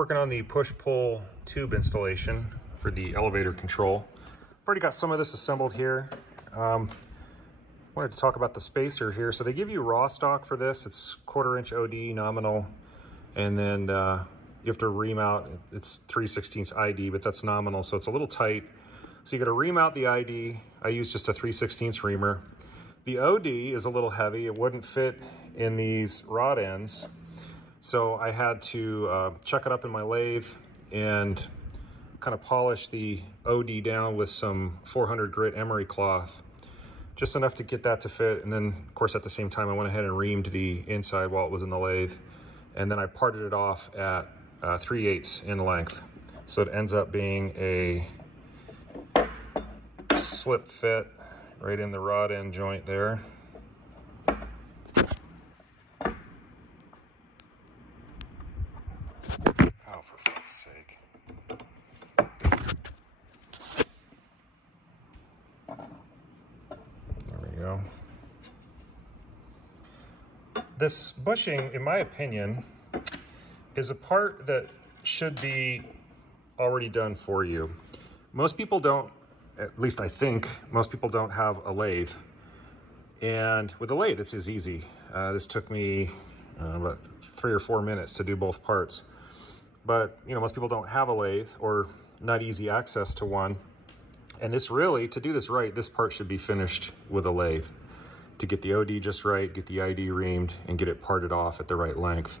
Working on the push-pull tube installation for the elevator control. I've already got some of this assembled here. Wanted to talk about the spacer here. So they give you raw stock for this. It's 1/4 inch OD nominal, and then you have to ream out. It's 3/16 ID, but that's nominal, so it's a little tight. So you got to ream out the ID. I use just a 3/16 reamer. The OD is a little heavy. It wouldn't fit in these rod ends. So I had to chuck it up in my lathe and kind of polish the OD down with some 400 grit emery cloth, just enough to get that to fit. And then, of course, at the same time, I went ahead and reamed the inside while it was in the lathe. And then I parted it off at 3/8 in length. So it ends up being a slip fit right in the rod end joint there. Oh, for fuck's sake. There we go. This bushing, in my opinion, is a part that should be already done for you. Most people don't, at least I think, most people don't have a lathe. And with a lathe, it's as easy. This took me about 3 or 4 minutes to do both parts. But, you know, most people don't have a lathe or not easy access to one. And this really, to do this right, this part should be finished with a lathe to get the OD just right, get the ID reamed, and get it parted off at the right length.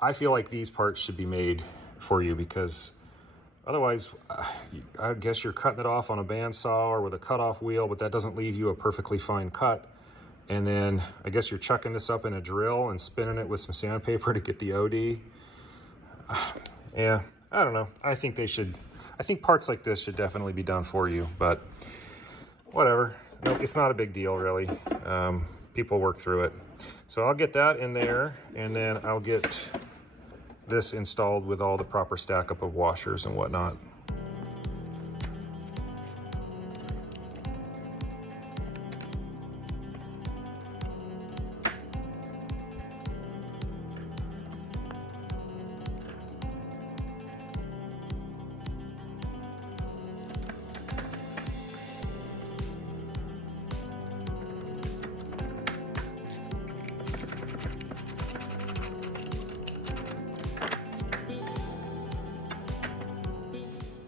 I feel like these parts should be made for you, because otherwise, I guess you're cutting it off on a bandsaw or with a cutoff wheel, but that doesn't leave you a perfectly fine cut. And then I guess you're chucking this up in a drill and spinning it with some sandpaper to get the OD. Yeah, I don't know. I think parts like this should definitely be done for you, but whatever. No, it's not a big deal, really. People work through it. So I'll get that in there, and then I'll get this installed with all the proper stack up of washers and whatnot.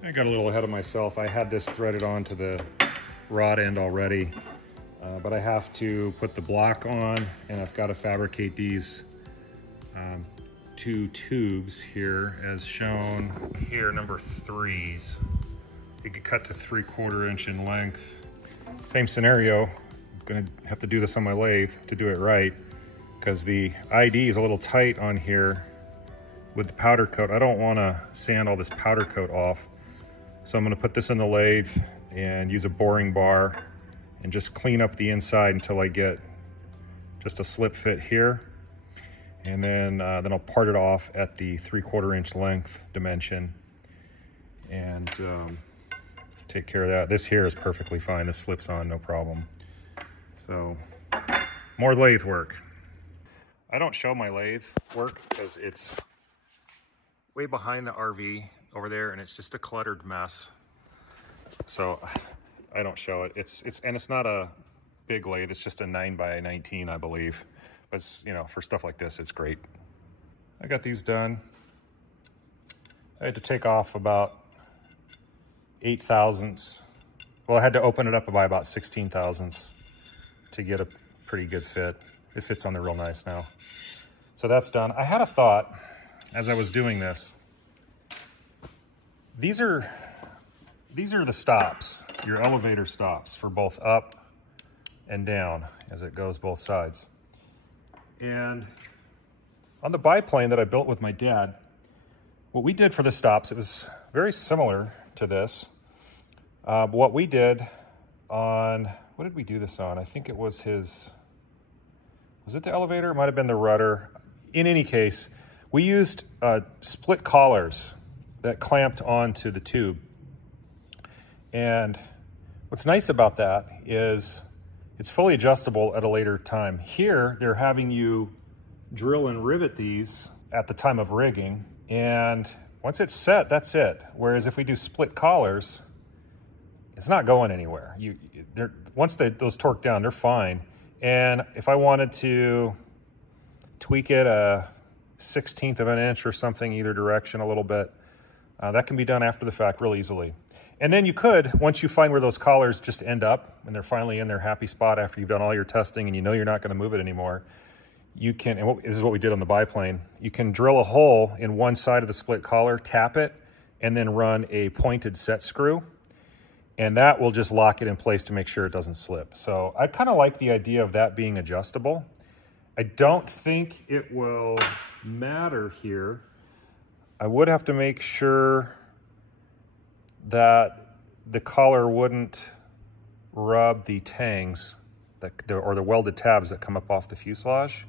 I got a little ahead of myself. I had this threaded onto the rod end already, but I have to put the block on, and I've got to fabricate these 2 tubes here as shown here, number 3s. You can cut to 3/4 inch in length. Same scenario. I'm gonna have to do this on my lathe to do it right, because the ID is a little tight on here with the powder coat. I don't want to sand all this powder coat off. So I'm going to put this in the lathe and use a boring bar and just clean up the inside until I get just a slip fit here. And then I'll part it off at the 3/4 inch length dimension and take care of that. This here is perfectly fine. This slips on, no problem. So more lathe work. I don't show my lathe work because it's way behind the RV over there, and it's just a cluttered mess. So I don't show it. It's not a big lathe. It's just a 9x19, I believe. But it's, you know, for stuff like this, it's great. I got these done. I had to take off about 8 thousandths. Well, I had to open it up by about 16 thousandths to get a pretty good fit. It fits on there real nice now. So that's done. I had a thought as I was doing this. These are the stops, your elevator stops for both up and down as it goes both sides. And on the biplane that I built with my dad, what we did for the stops, it was very similar to this. What we did on, what did we do this on? I think it was was it the elevator? It might have been the rudder. In any case, we used split collars that clamped onto the tube. And what's nice about that is it's fully adjustable at a later time. Here, they're having you drill and rivet these at the time of rigging. And Once it's set, that's it. Whereas if we do split collars, it's not going anywhere. Once those torque down, they're fine. And if I wanted to tweak it a 1/16 of an inch or something either direction a little bit, that can be done after the fact real easily. And then you could, once you find where those collars just end up and they're finally in their happy spot after you've done all your testing and you know you're not going to move it anymore, you can, and this is what we did on the biplane, you can drill a hole in one side of the split collar, tap it, and then run a pointed set screw. And that will just lock it in place to make sure it doesn't slip. So I kind of like the idea of that being adjustable. I don't think it will matter here. I would have to make sure that the collar wouldn't rub the tangs or the welded tabs that come up off the fuselage.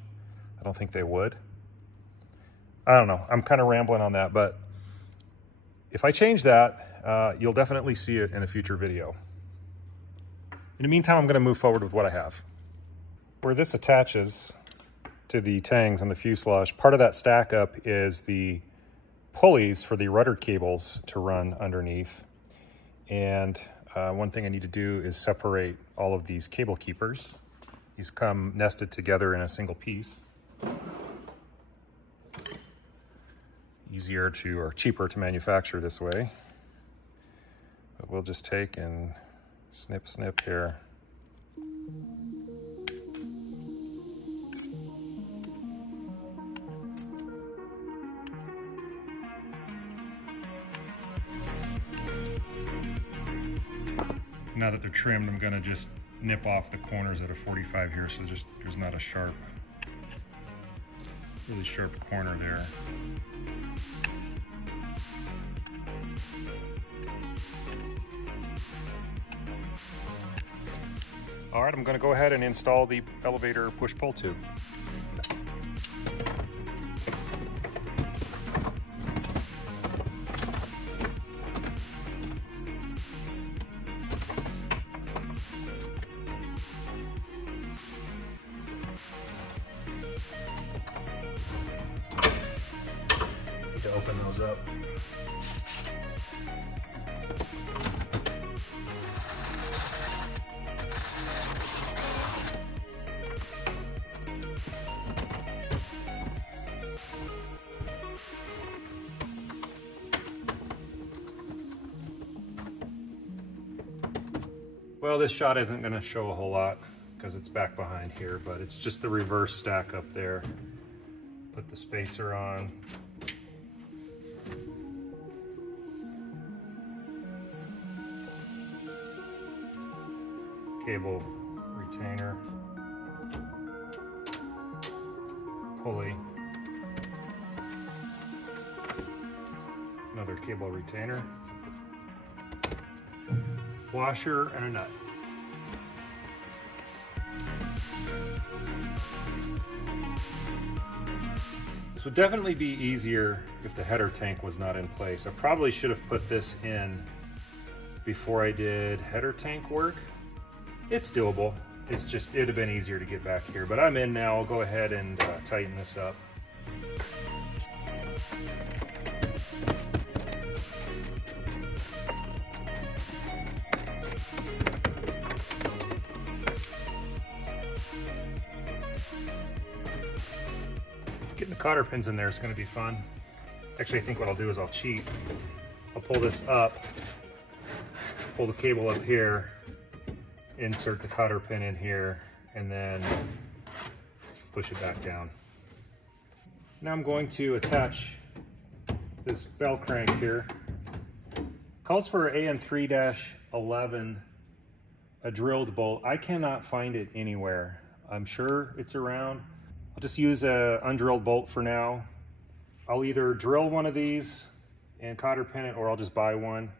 I don't think they would. I don't know. I'm kind of rambling on that, but if I change that, you'll definitely see it in a future video. In the meantime, I'm going to move forward with what I have. Where this attaches to the tangs on the fuselage, part of that stack up is the pulleys for the rudder cables to run underneath. And one thing I need to do is separate all of these cable keepers. These come nested together in a single piece. Easier to, or cheaper to manufacture this way. But we'll just take and snip here. Now that they're trimmed, I'm gonna just nip off the corners at a 45 here, so there's not a sharp, really sharp corner there. All right, I'm gonna go ahead and install the elevator push-pull tube. Need to open those up. Well, this shot isn't going to show a whole lot because it's back behind here, but it's just the reverse stack up there. Put the spacer on. Cable retainer. Pulley. Another cable retainer. Washer and a nut. This would definitely be easier if the header tank was not in place. I probably should have put this in before I did header tank work. It's doable. It's just, it'd have been easier to get back here, but I'm in now. I'll go ahead and tighten this up. Getting the cotter pins in there is going to be fun. Actually, I think what I'll do is I'll cheat. I'll pull this up, pull the cable up here, insert the cotter pin in here, and then push it back down. Now I'm going to attach this bell crank here. Calls for AN3-11, a drilled bolt. I cannot find it anywhere. I'm sure it's around. I'll just use a undrilled bolt for now. I'll either drill one of these and cotter pin it, or I'll just buy one.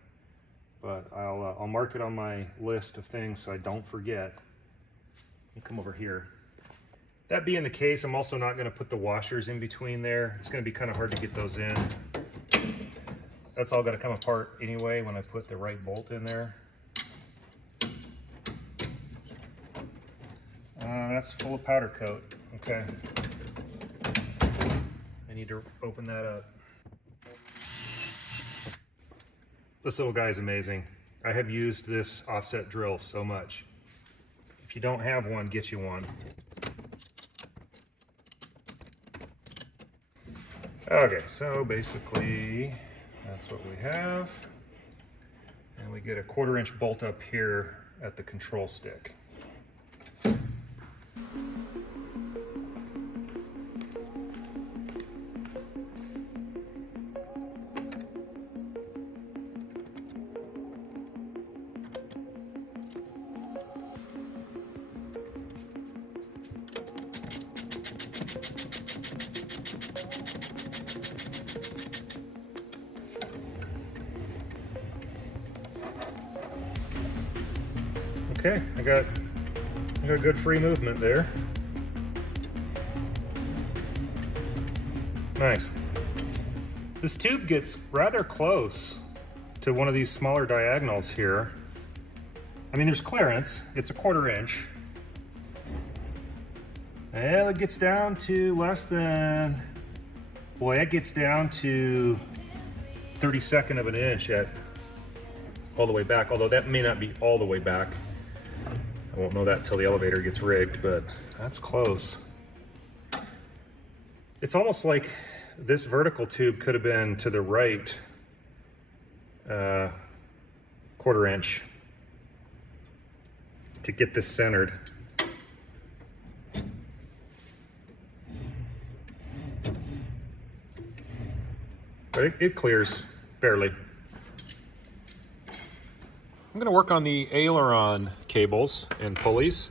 But I'll mark it on my list of things so I don't forget. I'll come over here. That being the case, I'm also not going to put the washers in between there. It's going to be kind of hard to get those in. That's all going to come apart anyway when I put the right bolt in there. That's full of powder coat. Okay. I need to open that up. This little guy is amazing. I have used this offset drill so much. If you don't have one, get you one. Okay, so basically that's what we have. And we get a 1/4" bolt up here at the control stick. Okay, I got good free movement there. Nice. This tube gets rather close to one of these smaller diagonals here. I mean, there's clearance. It's a 1/4". And it gets down to less than, boy, it gets down to 32nd of an inch at all the way back, although that may not be all the way back. I won't know that until the elevator gets rigged, but that's close. It's almost like this vertical tube could have been to the right 1/4" to get this centered. But it clears barely. I'm gonna work on the aileron cables and pulleys.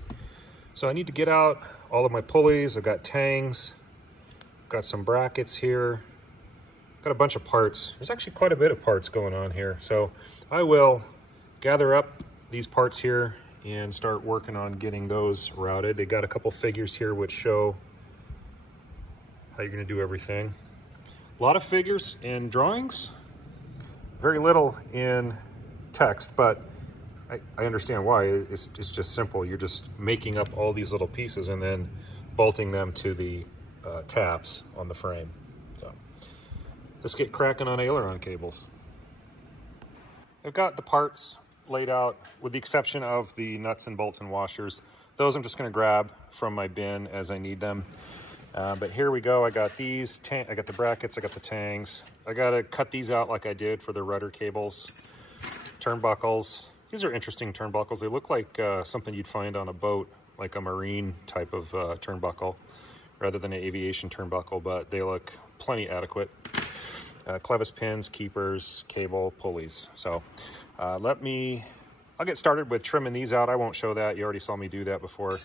So I need to get out all of my pulleys. I've got tangs, got some brackets here, got a bunch of parts. There's actually quite a bit of parts going on here. So I will gather up these parts here and start working on getting those routed. They got a couple figures here which show how you're gonna do everything. A lot of figures in drawings, very little in text, but I understand why. It's just simple. You're just making up all these little pieces and then bolting them to the tabs on the frame. So let's get cracking on aileron cables. I've got the parts laid out with the exception of the nuts and bolts and washers. Those I'm just going to grab from my bin as I need them. But here we go. I got these, I got the brackets, I got the tangs. I got to cut these out like I did for the rudder cables. Turnbuckles. These are interesting turnbuckles. They look like something you'd find on a boat, like a marine type of turnbuckle, rather than an aviation turnbuckle, but they look plenty adequate. Clevis pins, keepers, cable, pulleys. So I'll get started with trimming these out. I won't show that. You already saw me do that before.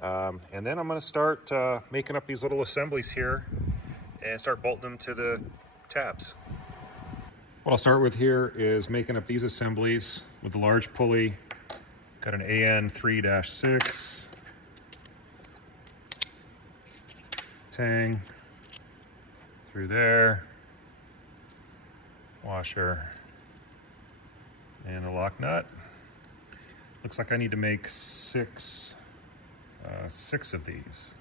And then I'm going to start making up these little assemblies here and start bolting them to the tabs. What I'll start with here is making up these assemblies with the large pulley. Got an AN 3-6 tang through there, washer, and a lock nut. Looks like I need to make six of these.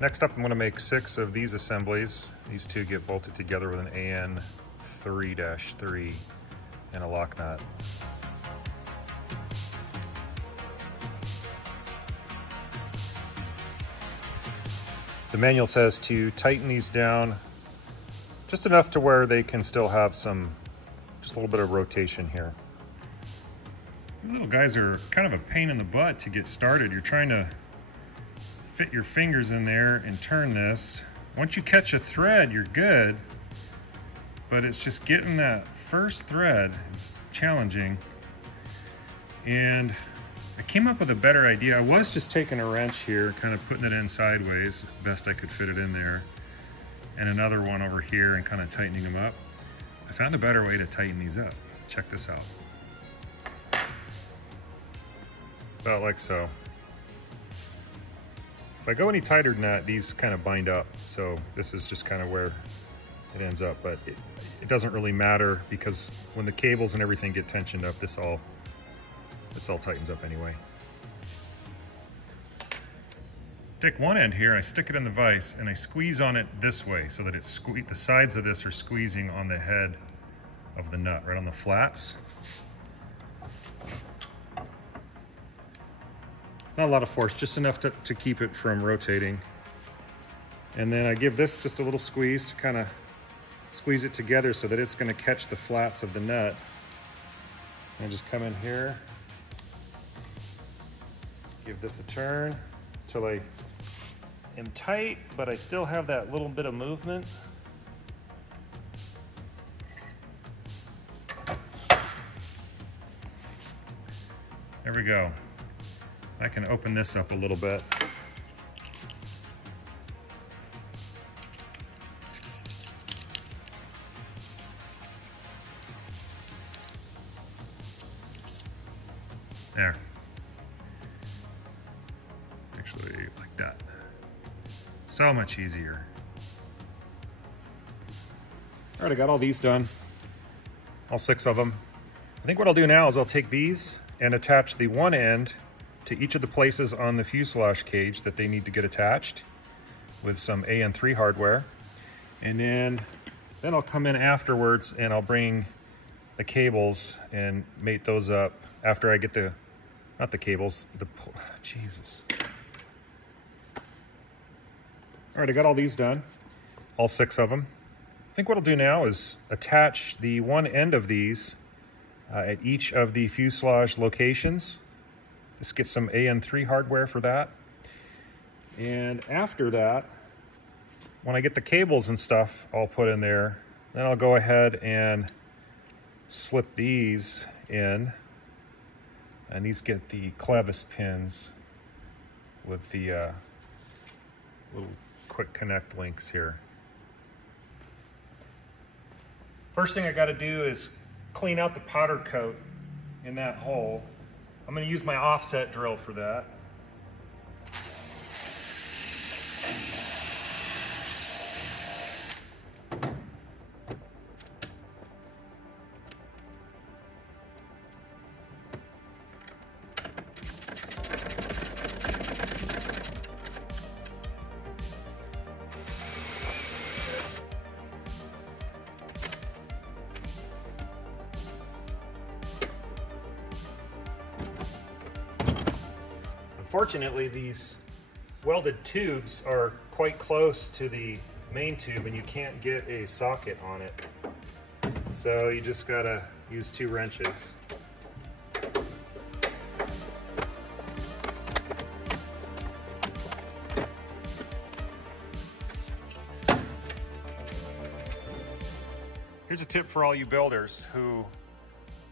Next up, I'm going to make 6 of these assemblies. These two get bolted together with an AN 3-3 and a lock nut. The manual says to tighten these down just enough to where they can still have just a little bit of rotation here. These little guys are kind of a pain in the butt to get started. You're trying to fit your fingers in there and turn this. Once you catch a thread, you're good, but it's just getting that first thread is challenging. And I came up with a better idea. I was just taking a wrench here, kind of putting it in sideways, best I could fit it in there, and another one over here and kind of tightening them up. I found a better way to tighten these up. Check this out. About like so. If I go any tighter than that, these kind of bind up. So this is just kind of where it ends up, but it doesn't really matter because when the cables and everything get tensioned up, this all tightens up anyway. Take one end here, I stick it in the vise and I squeeze on it this way so that it's the sides of this are squeezing on the head of the nut, right on the flats. Not a lot of force, just enough to keep it from rotating. And then I give this just a little squeeze to kind of squeeze it together so that it's going to catch the flats of the nut. And I just come in here, give this a turn until I am tight, but I still have that little bit of movement. There we go. I can open this up a little bit. There. Actually, like that. So much easier. All right, I got all these done. All 6 of them. I think what I'll do now is I'll take these and attach the one end to each of the places on the fuselage cage that they need to get attached with some AN3 hardware. And then I'll come in afterwards and I'll bring the cables and mate those up after I get the, not the cables, Jesus. All right, I got all these done, all 6 of them. I think what I'll do now is attach the one end of these at each of the fuselage locations. Just get some AN3 hardware for that. And after that, when I get the cables and stuff all put in there, then I'll go ahead and slip these in. And these get the clevis pins with the little quick connect links here. First thing I got to do is clean out the powder coat in that hole. I'm going to use my offset drill for that. Unfortunately, these welded tubes are quite close to the main tube and you can't get a socket on it. So you just gotta use 2 wrenches. Here's a tip for all you builders who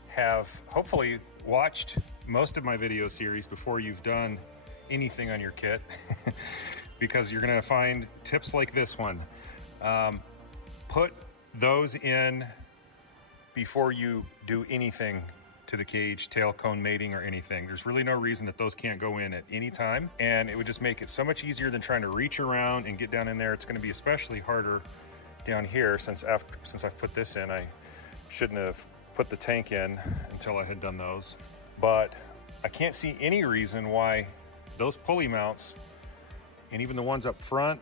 have hopefully watched most of my video series before you've done anything on your kit because you're gonna find tips like this one. Put those in before you do anything to the cage, tail cone mating or anything. There's really no reason that those can't go in at any time, and it would just make it so much easier than trying to reach around and get down in there. It's gonna be especially harder down here since I've put this in. I shouldn't have put the tank in until I had done those. But I can't see any reason why those pulley mounts and even the ones up front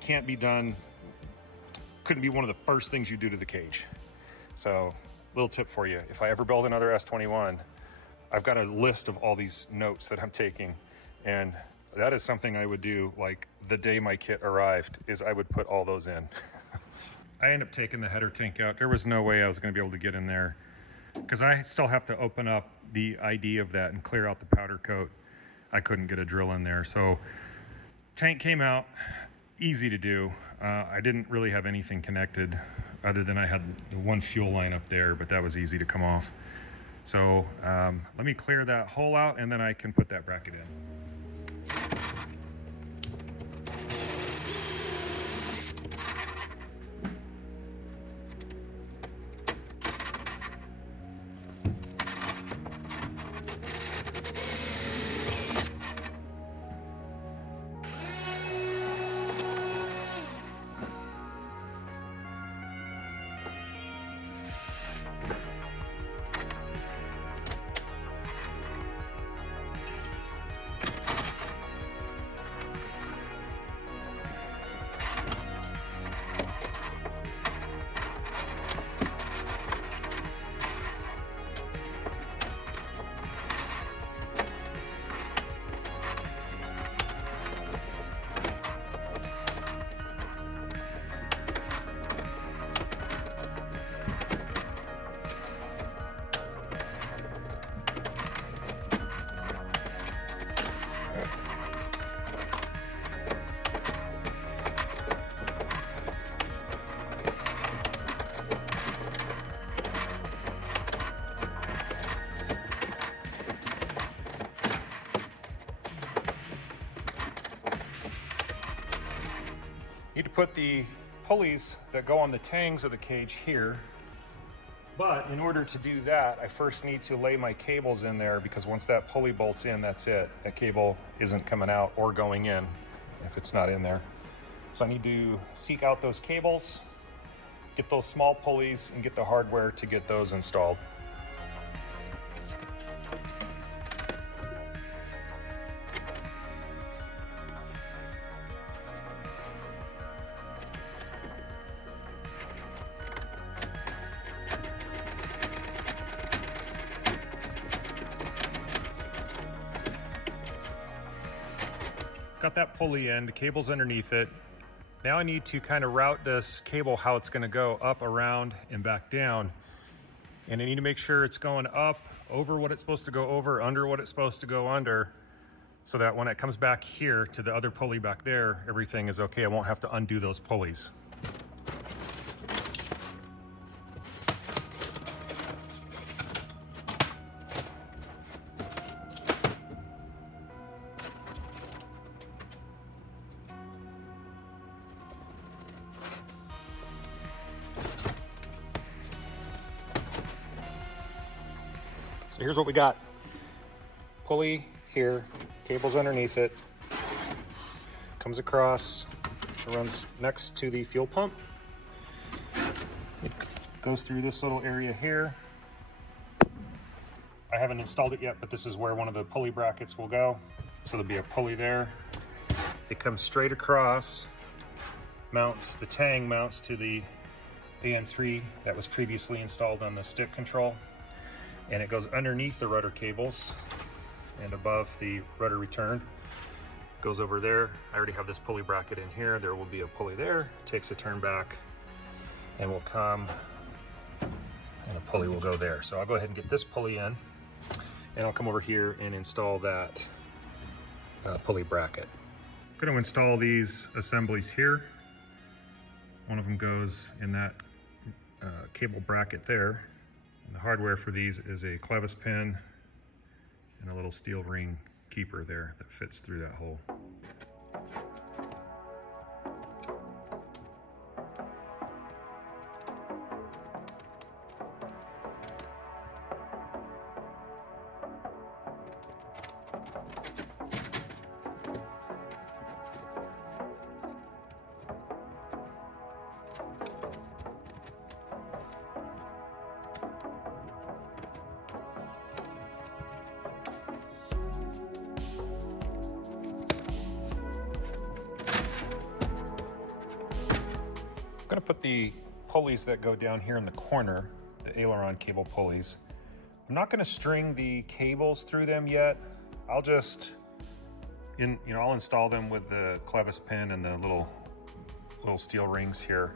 can't be done, couldn't be one of the first things you do to the cage. So, little tip for you, if I ever build another S-21, I've got a list of all these notes that I'm taking, and that is something I would do like the day my kit arrived, is I would put all those in. I ended up taking the header tank out. There was no way I was gonna be able to get in there because I still have to open up the ID of that and clear out the powder coat. I couldn't get a drill in there. So tank came out, easy to do. I didn't really have anything connected other than I had the one fuel line up there, but that was easy to come off. So let me clear that hole out and then I can put that bracket in. Need to put the pulleys that go on the tangs of the cage here. But in order to do that, I first need to lay my cables in there, because once that pulley bolts in, that's it. That cable isn't coming out or going in if it's not in there. So I need to seek out those cables, get those small pulleys, and get the hardware to get those installed. Got that pulley in, the cable's underneath it. Now I need to kind of route this cable how it's gonna go up, around, and back down. And I need to make sure it's going up, over what it's supposed to go over, under what it's supposed to go under, so that when it comes back here to the other pulley back there, everything is okay. I won't have to undo those pulleys. So here's what we got. Pulley here, cable's underneath it, comes across, it runs next to the fuel pump. It goes through this little area here. I haven't installed it yet, but this is where one of the pulley brackets will go. So there'll be a pulley there. It comes straight across, the tang mounts to the AM3 that was previously installed on the stick control. And it goes underneath the rudder cables and above the rudder return. Goes over there. I already have this pulley bracket in here. There will be a pulley there, takes a turn back, and will come, and a pulley will go there. So I'll go ahead and get this pulley in, and I'll come over here and install that pulley bracket. I'm going to install these assemblies here. One of them goes in that cable bracket there. And the hardware for these is a clevis pin and a little steel ring keeper there that fits through that hole. I'm gonna put the pulleys that go down here in the corner, the Aileron cable pulleys. I'm not gonna string the cables through them yet. I'll just, I'll install them with the clevis pin and the little steel rings here.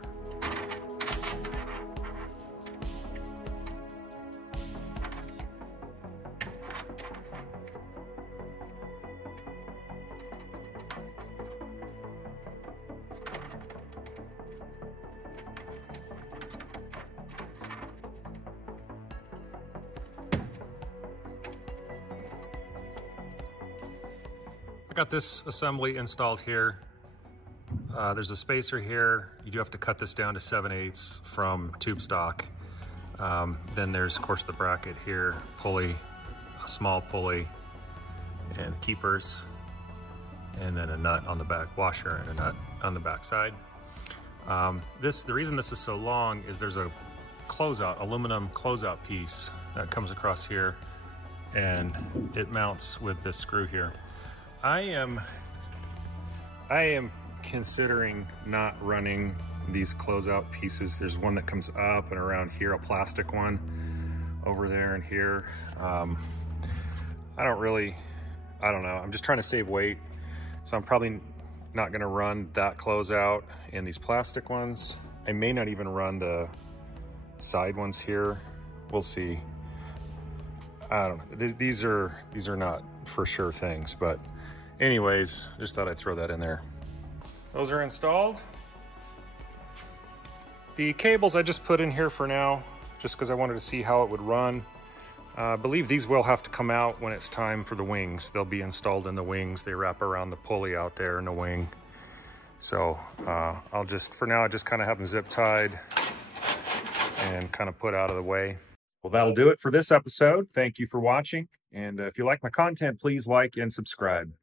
I got this assembly installed here. There's a spacer here. You do have to cut this down to 7/8 from tube stock. Then there's, of course, the bracket here, pulley, a small pulley, and keepers, and then a nut on the back, washer and a nut on the back side. The reason this is so long is there's a closeout, aluminum closeout piece that comes across here, and it mounts with this screw here. I am considering not running these closeout pieces. There's one that comes up and around here, a plastic one over there and here. I don't know. I'm just trying to save weight. So I'm probably not gonna run that closeout and these plastic ones. I may not even run the side ones here. We'll see. I don't know. These are not for sure things, but anyways, just thought I'd throw that in there. Those are installed. The cables I just put in here for now, just because I wanted to see how it would run. I believe these will have to come out when it's time for the wings. They'll be installed in the wings. They wrap around the pulley out there in the wing. So for now, I just kind of have them zip tied and kind of put out of the way. Well, that'll do it for this episode. Thank you for watching. And if you like my content, please like and subscribe.